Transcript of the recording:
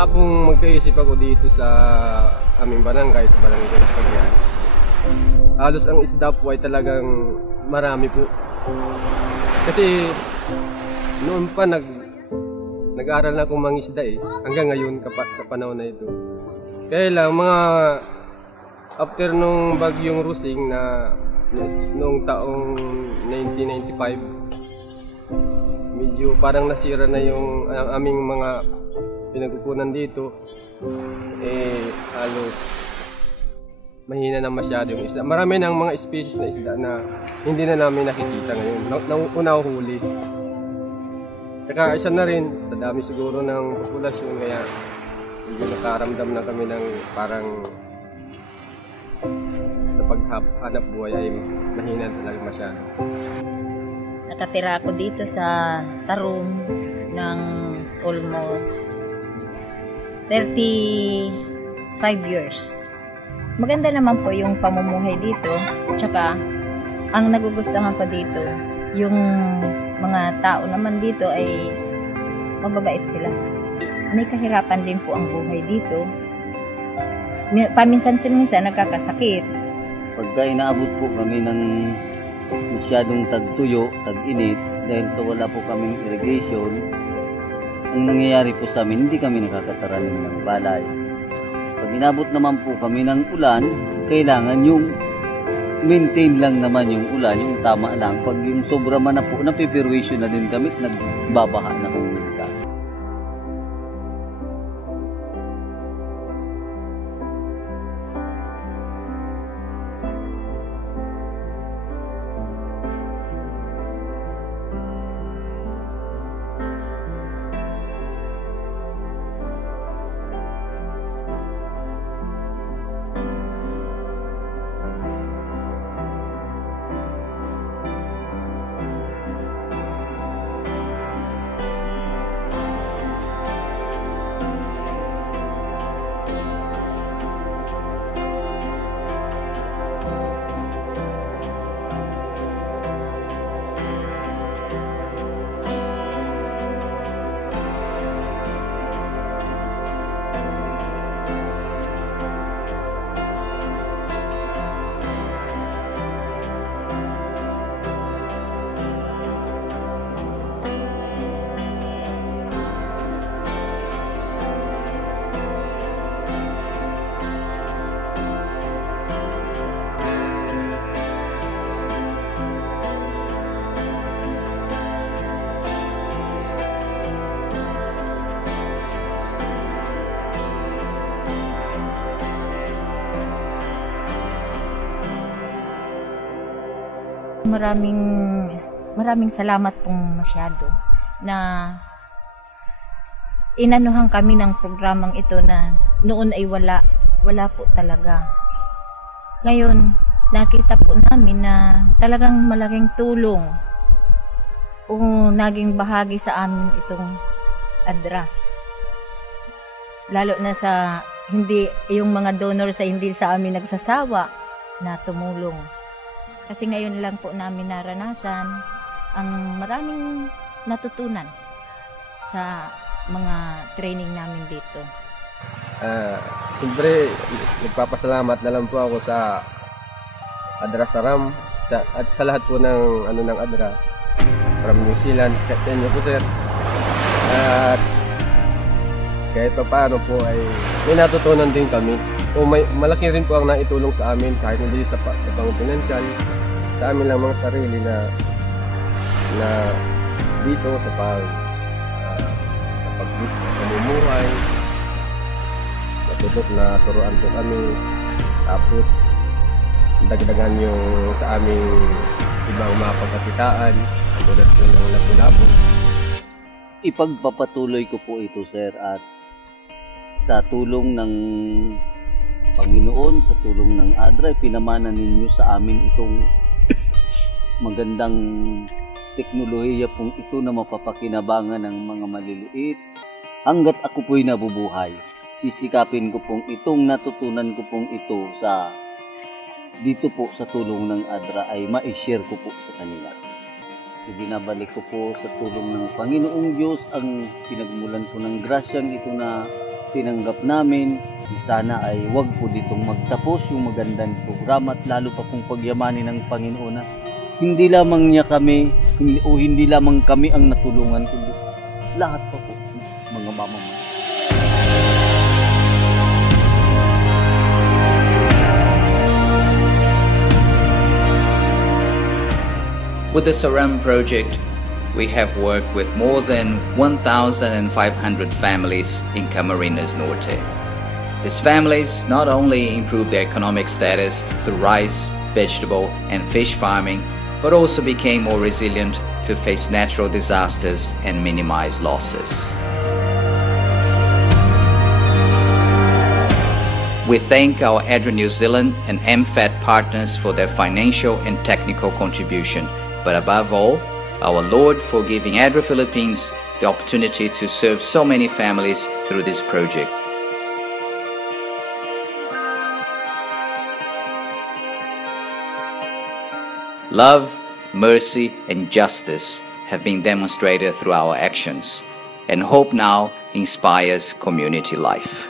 simula pong magkaisip ako dito sa aming barangay, sa barangay Pagyan, halos ang isda po ay talagang marami po. Kasi noon pa nag-aaral na akong mangisda hanggang ngayon sa panahon na ito. Kaya lang after nung bagyong Rusing na noong taong 1995, medyo parang nasira na yung aming mga pinagkukunan dito. Halos mahina na masyado yung isda. Marami ng mga species na isda na hindi na namin nakikita ngayon. Nahuhuli. Saka isa na rin, sa dami siguro ng populasyon, kaya hindi nakaramdam na kami ng parang sa paghanap buhay ay mahina talaga masyado. Nakatira ako dito sa Tarum ng almost 35 years. Maganda naman po yung pamumuhay dito. Tsaka, ang nagugustuhan ko dito, yung mga tao naman dito ay mababait sila. May kahirapan din po ang buhay dito. Paminsan-minsan nagkakasakit. Pagka inaabot po kami ng masyadong tagtuyo, tag-init, dahil sa wala po kaming irrigation, ang nangyayari po sa amin, hindi kami nakakataranim ng balay. Pag inabot naman po kami ng ulan, kailangan yung maintain lang naman yung ulan, yung tama lang. Pag yung sobra man na po, napipirwisyo na din kami, nagbabaha na kung minsan. Maraming salamat pong masyado na inanuhan kami ng programang ito na noon ay wala po talaga. Ngayon, nakita po namin na talagang malaking tulong o naging bahagi sa amin itong ADRA. Lalo na sa yung mga donor sa hindi sa amin nagsasawa na tumulong. Kasi ngayon lang po namin naranasan ang maraming natutunan sa mga training namin dito. Siyempre, nagpapasalamat na lang po ako sa ADRA Saram at sa lahat po ng ADRA from New Zealand, sa inyo po sir. At kahit pa paano po ay may natutunan din kami. Malaki rin po ang naitulong sa amin kahit hindi sa pang-financial, sa amin lang mga sarili na dito sa pamumuhay. Na turuan po kami, tapos dagdagan yung sa aming ibang mga pagkakitaan tulad po ng lapu-lapu. Ipagpapatuloy ko po ito sir, at sa tulong ng Panginoon, sa tulong ng ADRA, pinamana ninyo sa amin itong magandang teknolohiya pong ito na mapapakinabangan ng mga maliliit. Hanggat ako po'y nabubuhay, sisikapin ko pong itong natutunan ko pong ito dito po sa tulong ng ADRA ay ma-share ko po sa kanila. Ibinabalik ko po sa tulong ng Panginoong Diyos ang pinagmulan po ng grasyang ito na tinanggap namin. Sana ay wag po ditong magtapos yung magandang programa at lalo pa pong pagyamanin ng Panginoon na hindi lamang niya kami hindi lamang kami ang natulungan kundi lahat pa po mga mamamayan. With the Saram project, we have worked with more than 1,500 families in Camarines Norte. These families not only improve their economic status through rice, vegetable, and fish farming, but also became more resilient to face natural disasters and minimize losses. We thank our ADRA New Zealand and MFAT partners for their financial and technical contribution, but above all, our Lord for giving ADRA Philippines the opportunity to serve so many families through this project. Love, mercy, and justice have been demonstrated through our actions, and hope now inspires community life.